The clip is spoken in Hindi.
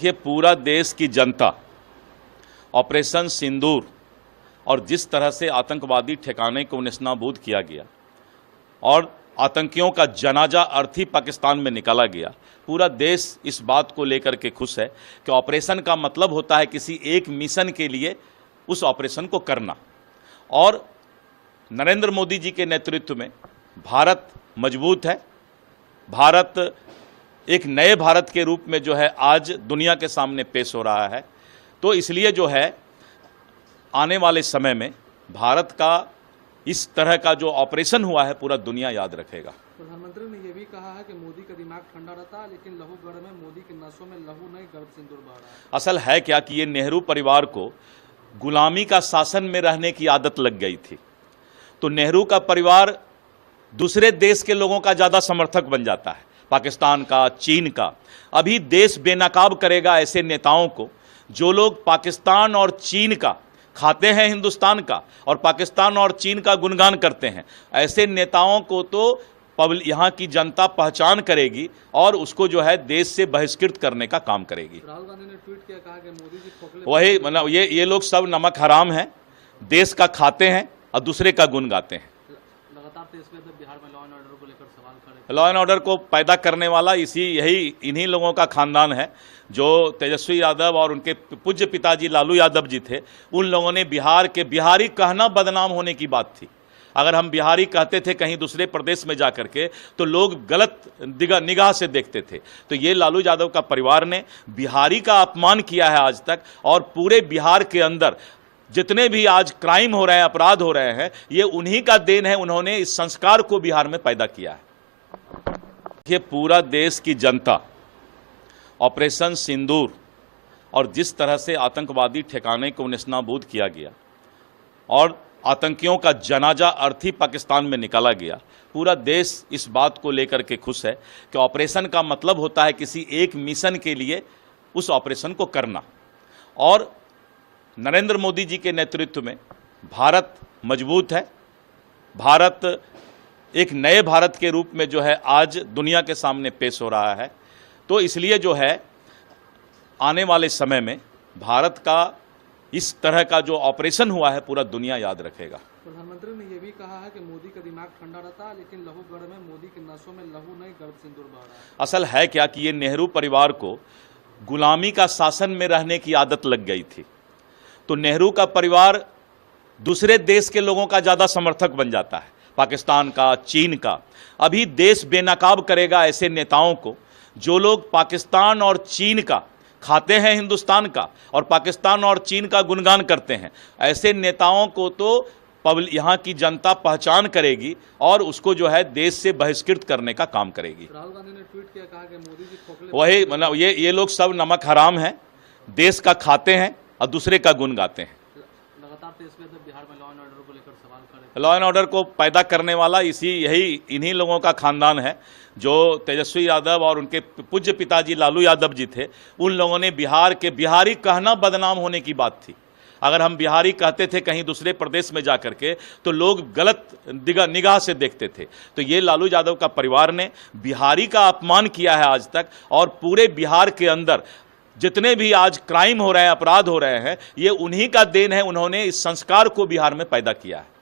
ये पूरा देश की जनता ऑपरेशन सिंदूर और जिस तरह से आतंकवादी ठिकाने को नेस्तनाबूद किया गया और आतंकियों का जनाजा अर्थी पाकिस्तान में निकाला गया, पूरा देश इस बात को लेकर के खुश है कि ऑपरेशन का मतलब होता है किसी एक मिशन के लिए उस ऑपरेशन को करना। और नरेंद्र मोदी जी के नेतृत्व में भारत मजबूत है। भारत एक नए भारत के रूप में जो है आज दुनिया के सामने पेश हो रहा है। तो इसलिए जो है आने वाले समय में भारत का इस तरह का जो ऑपरेशन हुआ है पूरा दुनिया याद रखेगा। प्रधानमंत्री ने यह भी कहा है कि मोदी का दिमाग ठंडा रहता है, लेकिन लहू गढ़ में मोदी के नसों में लहू नहीं गर्भ सिंदूर बह रहा है। असल है क्या कि ये नेहरू परिवार को गुलामी का शासन में रहने की आदत लग गई थी, तो नेहरू का परिवार दूसरे देश के लोगों का ज़्यादा समर्थक बन जाता है, पाकिस्तान का, चीन का। अभी देश बेनकाब करेगा ऐसे नेताओं को जो लोग पाकिस्तान और चीन का खाते हैं, हिंदुस्तान का, और पाकिस्तान और चीन का गुणगान करते हैं। ऐसे नेताओं को तो यहाँ की जनता पहचान करेगी और उसको जो है देश से बहिष्कृत करने का काम करेगी। राहुल गांधी ने ट्वीट किया, कहा कि मोदी जी खोखले, वही मतलब ये लोग सब नमक हराम हैं, देश का खाते हैं और दूसरे का गुण गाते हैं। लगातार तेजस्वी यादव बिहार में लॉ एंड ऑर्डर को लेकर सवाल खड़े, लॉ एंड ऑर्डर को पैदा करने वाला इन्हीं लोगों का खानदान है। जो तेजस्वी यादव और उनके पूज्य पिताजी लालू यादव जी थे, उन लोगों ने बिहारी कहना बदनाम होने की बात थी। अगर हम बिहारी कहते थे कहीं दूसरे प्रदेश में जाकर के तो लोग गलत निगाह से देखते थे। तो ये लालू यादव का परिवार ने बिहारी का अपमान किया है आज तक, और पूरे बिहार के अंदर जितने भी आज क्राइम हो रहे हैं, अपराध हो रहे हैं, ये उन्हीं का देन है। उन्होंने इस संस्कार को बिहार में पैदा किया है। ये पूरा देश की जनता ऑपरेशन सिंदूर और जिस तरह से आतंकवादी ठिकाने को नेस्तनाबूद किया गया और आतंकियों का जनाजा अर्थी पाकिस्तान में निकाला गया, पूरा देश इस बात को लेकर के खुश है कि ऑपरेशन का मतलब होता है किसी एक मिशन के लिए उस ऑपरेशन को करना। और नरेंद्र मोदी जी के नेतृत्व में भारत मजबूत है। भारत एक नए भारत के रूप में जो है आज दुनिया के सामने पेश हो रहा है। तो इसलिए जो है आने वाले समय में भारत का इस तरह का जो ऑपरेशन हुआ है पूरा दुनिया याद रखेगा। प्रधानमंत्री ने यह भी कहा है कि मोदी का दिमाग ठंडा रहता है, लेकिन लहू गढ़ में मोदी के नसों में लहू नहीं गर्भ सिंदूर बह रहा है। असल है क्या कि ये नेहरू परिवार को गुलामी का शासन में रहने की आदत लग गई थी, तो नेहरू का परिवार दूसरे देश के लोगों का ज़्यादा समर्थक बन जाता है, पाकिस्तान का, चीन का। अभी देश बेनकाब करेगा ऐसे नेताओं को जो लोग पाकिस्तान और चीन का खाते हैं, हिंदुस्तान का, और पाकिस्तान और चीन का गुणगान करते हैं। ऐसे नेताओं को तो यहाँ की जनता पहचान करेगी और उसको जो है देश से बहिष्कृत करने का काम करेगी। राहुल गांधी ने ट्वीट किया, कहा कि मोदी जी खोखले, वही मतलब ये लोग सब नमक हराम हैं, देश का खाते हैं और दूसरे का गुण गाते हैं। लगातार तेजस्वी यादव बिहार में लॉ एंड ऑर्डर को लेकर सवाल खड़े, लॉ एंड ऑर्डर को पैदा करने वाला इन्हीं लोगों का खानदान है। जो तेजस्वी यादव और उनके पूज्य पिताजी लालू यादव जी थे, उन लोगों ने बिहारी कहना बदनाम होने की बात थी। अगर हम बिहारी कहते थे कहीं दूसरे प्रदेश में जाकर के तो लोग गलत निगाह से देखते थे। तो ये लालू यादव का परिवार ने बिहारी का अपमान किया है आज तक, और पूरे बिहार के अंदर जितने भी आज क्राइम हो रहे हैं, अपराध हो रहे हैं, ये उन्हीं का देन है। उन्होंने इस संस्कार को बिहार में पैदा किया है।